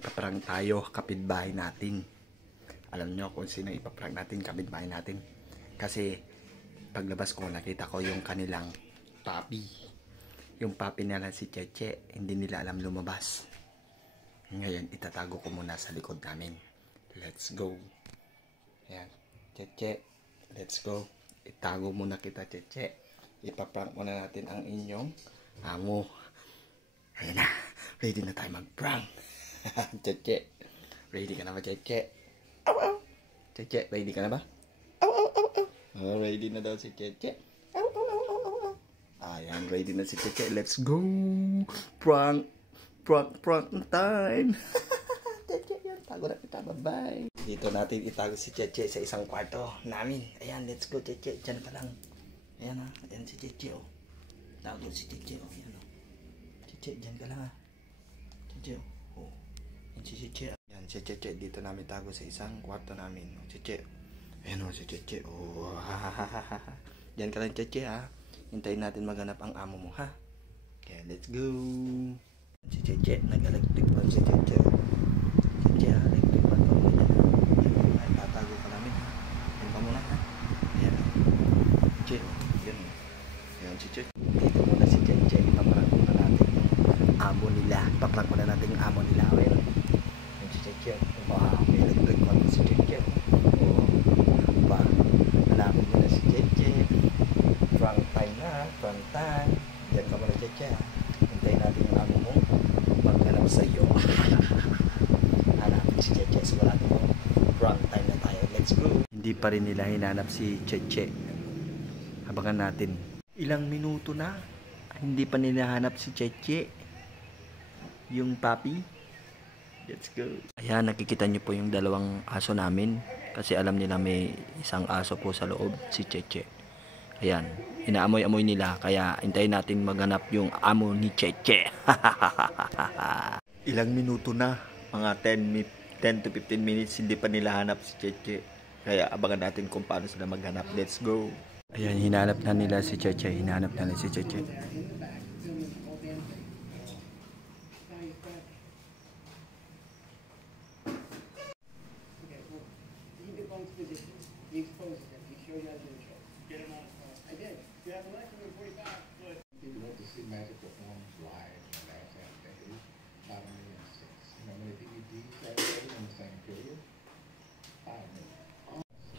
ipaprank tayo, kapitbahay natin. Alam nyo kung sino ipaprank natin, kapitbahay natin. Kasi paglabas ko, nakita ko yung kanilang papi. Yung papi nila si Cheche, hindi nila alam lumabas. Ngayon, itatago ko muna sa likod namin. Let's go. Ayan, Cheche, let's go. Itago muna kita, Cheche. Ipaprank muna natin ang inyong amo. Ayan na, ready na tayo mag-prank. Cheche, ready ka na ba, Cheche? Aw, aw. Cheche, ready ka na ba? Aw, aw, aw, aw. Oh, ready na daw si Cheche. Aw, aw, aw, aw, aw, aw. Ayan, ready na si Cheche. Let's go. Prank time. Cheche, yan. Tago na kita. Bye-bye. Dito natin itago si Cheche sa isang kwarto namin. Ayan, let's go, Cheche. Diyan ka lang. Ayan, ha. Ayan si Cheche, oh. Tago si Cheche, oh. Ayan, oh. Cheche, dyan ka lang, ha. Cheche, oh. Ayan si Cheche. Ayan si Cheche. Dito namin tago sa isang kwarto namin. Oh, Cheche. Ayan, oh, si Cheche. Oh, ha. Dyan ka lang, Cheche, ha. Hintayin natin maghanap ang amo mo, ha. Okay, let's go. Si Cheche, nag-electric pan si Cheche. Cheche, ha, electric pan pa mo dyan, ha. Ayan, ay, tatago ka namin, ha. Ayan pa muna, ha. Ayan, ha. Cheche, ayan, ha. Ayan, Cheche. Dito muna si Cheche. Ipaprank muna natin yung amo nila. Ipaprank muna natin yung amo nila. Ayan, ayan si Cheche. Wow, may electric pan pa si Cheche. Oh, ba. Hanapin mo na si Cheche. Prank time na, ha. Prank time. Diyan ka muna, Cheche, ha. Hintayin natin yung amo mo maghanap sa iyo. Hanapin si Cheche. Sigurado mo, prank time na tayo. Let's go. Hindi pa rin nila hinanap si Cheche. Abangan natin. Ilang minuto na, hindi pa nila hanap si Cheche. Yung papi. Let's go. Ayan, nakikita nyo po yung dalawang aso namin. Kasi alam nila may isang aso po sa loob, si Cheche. Ayan, inaamoy-amoy nila. Kaya hintayin natin maghanap yung amo ni Cheche. Ilang minuto na, mga 10 to 15 minutes, hindi pa nila hanap si Cheche. Kaya abangan natin kung paano sila maghanap. Let's go. Ayan, hinanap na nila si Cheche. Hinanap na nila si Cheche.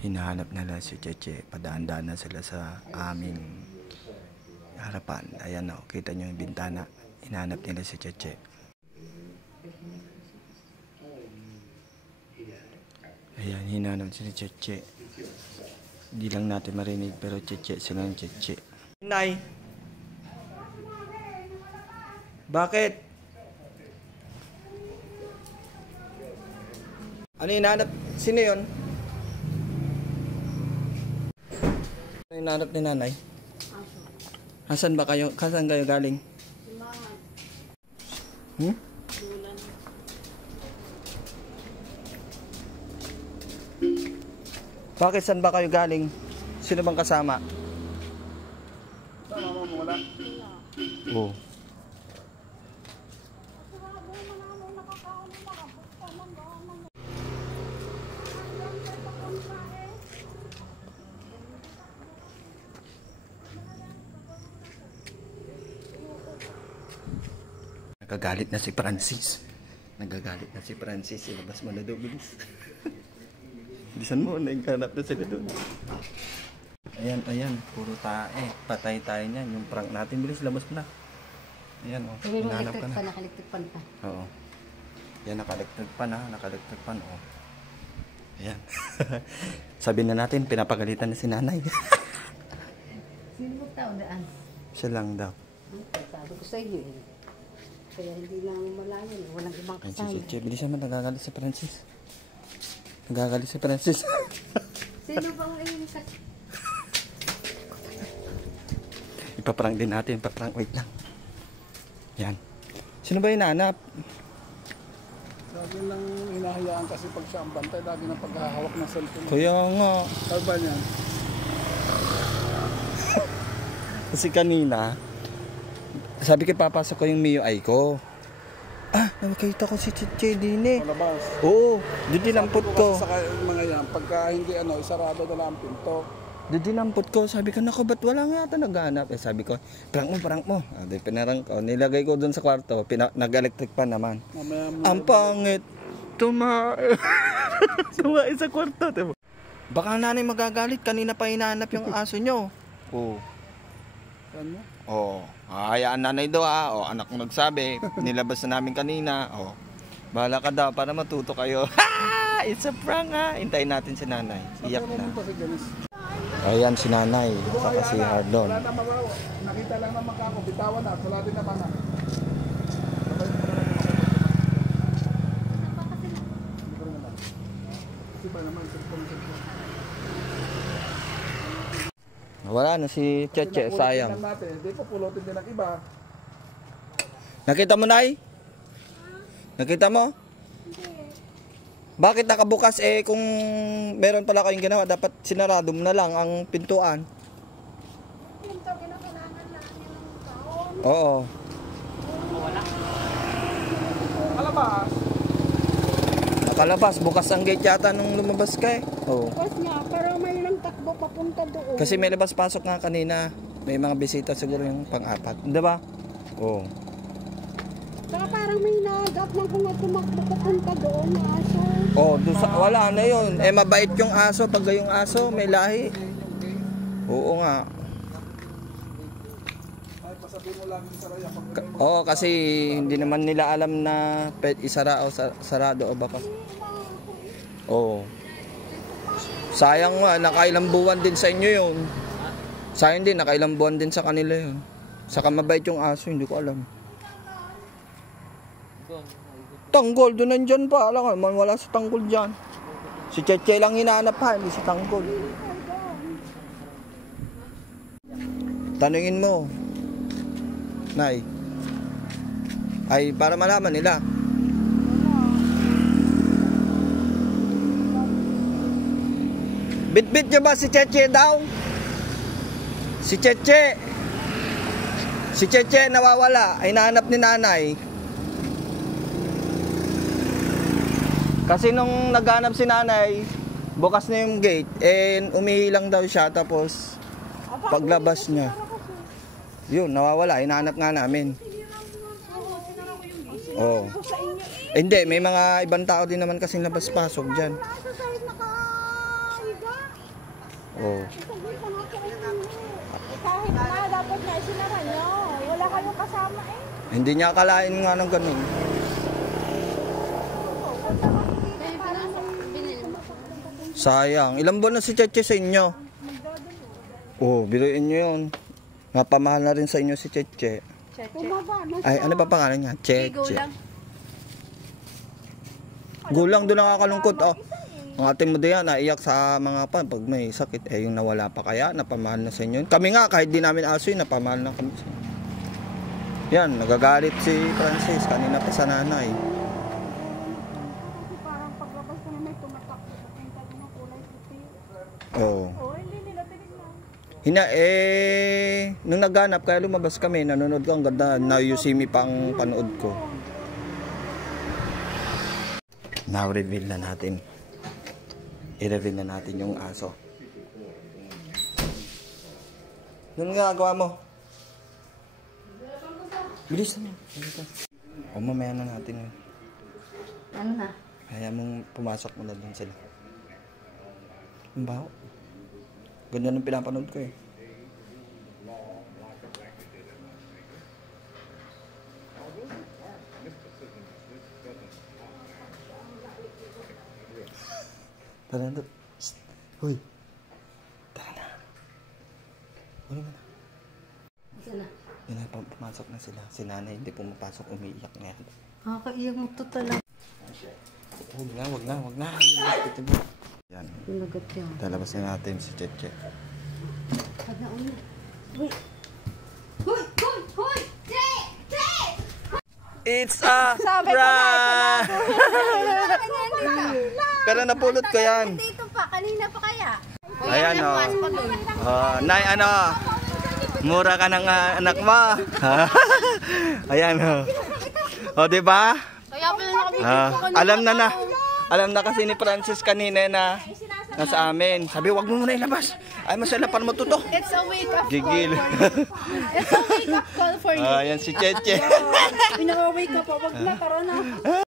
Hinahanap nila si Cheche. Padaan-daan na sila sa aming harapan. Ayan, o, kita nyo yung bintana. Hinahanap nila si Cheche. Ayan, hinahanap si Cheche. Hindi lang natin marinig, pero Cheche sila ng Cheche. Nay! Bakit? Ano hinahanap? Sino yun? Ano hinahanap ni nanay? Asan ba kayo? Kasan kayo galing? Hmm? Bakit saan ba kayo galing? Sino bang kasama? Sama mo muna. Oo. Nagagalit na si Francis. Nagagalit na si Francis. Ilabas mo na daw, bilis. Bilisan mo, naghanap na sila doon. Ayan, ayan. Puro tae. Patay tayo niyan. Yung prank natin. Bilis, labas mo na. Ayan, o. Oh. Hinahanap ka na. Nakaligtad pa. Oo. Ayan, nakaligtad pa na. Nakaligtad pa, o. Ayan. Sabihin na natin, pinapagalitan na si nanay. Sino mo tao daan? Siya lang daw. Sabi ko sa iyo eh. Kaya hindi na malayo. Walang ibang kasama. Bilisan mo, nagagalit si Francis. Nagagalit si Francis. Sino bang iinikat? Ipaprank din natin. Ipaprank. Wait lang. Yan. Sino ba hinahanap? Lagi lang hinahayaan kasi pag siya ang bantay, lagi nang paghahawak ng cellphone. Kaya nga. Ano ba niyan? Kasi kanina, sabi ko papasok ko yung MIUI ko. Ah, Nakita ko si Cheche din eh. Malabas. Oo, doon dinampot ko. Sa mga yan, pagka hindi isarado na lang ang pinto. Doon dinampot ko. Sabi ko, naku, ba't wala nga ata naghanap? Eh, sabi ko, prank mo. Di pinarang ko. Nilagay ko doon sa kwarto. Nag-electric pa naman. Ang pangit. Tumae sa kwarto. Diba? Baka nanay magagalit. Kanina pa hinahanap yung aso nyo. Oo. Ano? Oh, hayaan nanay daw oh, anak mo nagsabi, nilabas na namin kanina. Oh. Bahala ka daw para matuto kayo. Ha! It's a prank ha. Hintayin natin si nanay. Iyak na. Ayan si nanay, saka si Hardon. Wala na mabawa. Nakita lang naman ako, bitawan na, salatin naman na. Wala na si Cheche, sayang. Hindi pa pulutin din ang iba. Nakita mo, Nay? Nakita mo? Bakit nakabukas kung meron pala kayong ginawa, dapat sinarado mo na lang ang pintuan. Pinto, kinakailangan na ng taon. Oo. Alabas. Nakalabas, bukas ang gate yata nung lumabas ka eh. Oo. Bukas niya, pero may nang takbo papunta doon. Kasi may labas-pasok nga kanina. May mga bisita siguro yung pang-apat. Di ba? Oo. Saka parang may nagat lang kung tumakbo papunta doon na aso. Oh, wala na yun. Mabait yung aso. Pag yung aso, may lahi. Oo nga. Oo, kasi hindi naman nila alam na isara o sarado o baka. Oo. Sayang nga, nakailang buwan din sa inyo yun. Sayang din, nakailang buwan din sa kanila yun. Saka mabait yung aso, hindi ko alam. Tanggol, doon nandyan pa. Alam ka, wala si Tanggol dyan. Si Cheche lang hinahanap pa, hindi si Tanggol. Tanungin mo, Nay. Ay, para malaman nila. Bit-bit nyo ba si Cheche daw? Si Cheche. Si Cheche nawawala. Ay nahanap ni nanay. Kasi nung naghanap si nanay, bukas na yung gate, umihilang daw siya, tapos paglabas niya, yun, nawawala, hinahanap nga namin. Oh. Hindi, may mga ibang tao din naman kasing labas-pasok dyan. Oh. Kahit na, dapat na isinara nyo. Wala kayong kasama eh. Hindi niya akalain nga ng ganun. Sayang. Ilang buwan na si Cheche sa inyo? Oh, biruin nyo yun. Napamahal na rin sa inyo si Cheche. Ay, ano ba pangalan niya? Cheche. Gulang doon nakakalungkot. Oh. Ang ating mo diyan, naiyak sa mga pag may sakit. Yung nawala pa kaya, napamahal na sa inyo. Kami nga, kahit di namin aso yun, napamahal na kami sa inyo. Yan, nagagalit si Francis. Kanina pa sa nanay. Parang paglabas ko na may tumatakbo sa pinta ng kulay puti. Oo. Oo, hindi nila tinignan. Nung naghanap, kaya lumabas kami, nanonood ko, ang ganda, Now You See Me pang panood ko. Now, reveal na natin. I-reveal na natin yung aso. Anong ginagawa mo? Bilis na. O, mamaya na natin. Ano na? Kaya mong pumasok mo na dun sila. Ang baho. Ganda ng pinapanood ko eh. Tara na. Hoy. Tara na. Huli mo na. Saan na? Yun na, pumasok na sila. Si nanay hindi pumapasok, umiiyak na yan. Nakakaiyak mo to talaga. Wag na. Yan. Pinagat yan. Talabas na natin si Cheche. Pag nauna. Uy! Hoy! Che! It's a prank! Pero napulot ko yan. Dito pa, kanina pa kaya? Ayan o. Nay, ano? Mura ka ng anak mo. Ayan o. O, diba? Alam na. Alam na kasi ni Francis kanina na nasa amin. Sabi, wag mo muna ilabas. Ay, masala para matuto. It's a wake-up Gigil. call for you. It's a wake-up call for you. Ayan si Cheche. Pinaka-wake up, wag na, tara na.